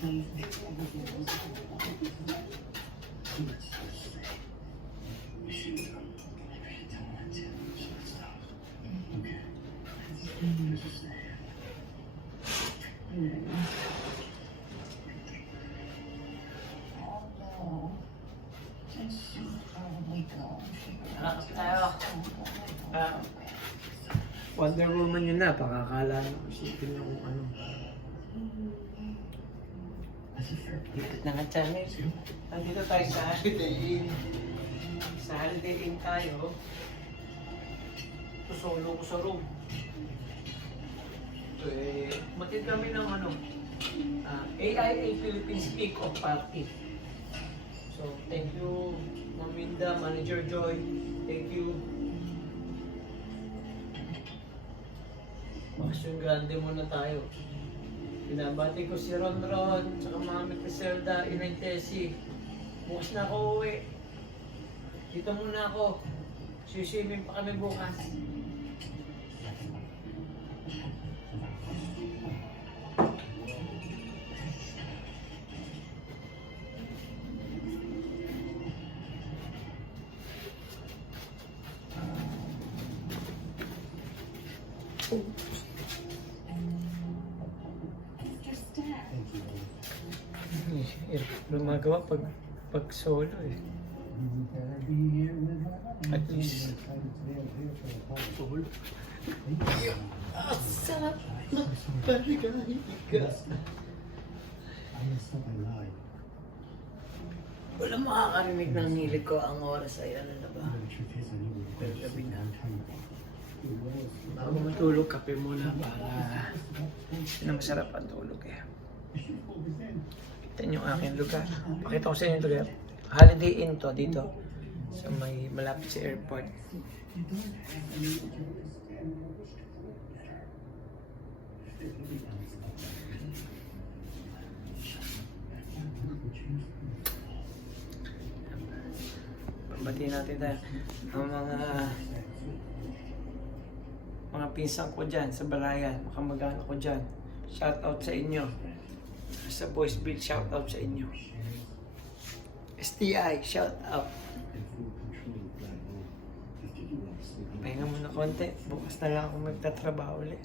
Wonder Woman yun na, pakakala na isipin niyo kung ano. Dito na nga channel. Nandito tayo sa Holiday Inn. Sa Holiday Inn tayo. Solo ko sa room. Matid kami ng ano, AIA Philippines Kick-Off Party. So, thank you, Maminda, Manager Joy. Thank you. Bakasyon grande muna tayo. Binabati ko si Ron, tsaka Mami Criselda, Inay Tessie. Bukas na ako uwi. Dito muna ako. Sisimin pa kami bukas. Lumagawa pag solo eh. At least solo. Sarap na parigahigas. Wala makakarinig ng hilig ko. Ang oras ay ano na ba? Gabi na. Bago matulog, kape muna para na masarap ang tulog eh. Kita nyo ang aking lugar. Pakita ko sa inyo yung lugar. Holiday Inn to dito. Sa may malapit sa airport. Batiin natin tayo ang mga pinsang ko dyan sa Balayan, makamagano ko dyan. Shout out sa inyo. Sa Boys Beat, shout out sa inyo. STI, shout out. Pahinga muna konti. Bukas na lang ako magtatrabaho ulit.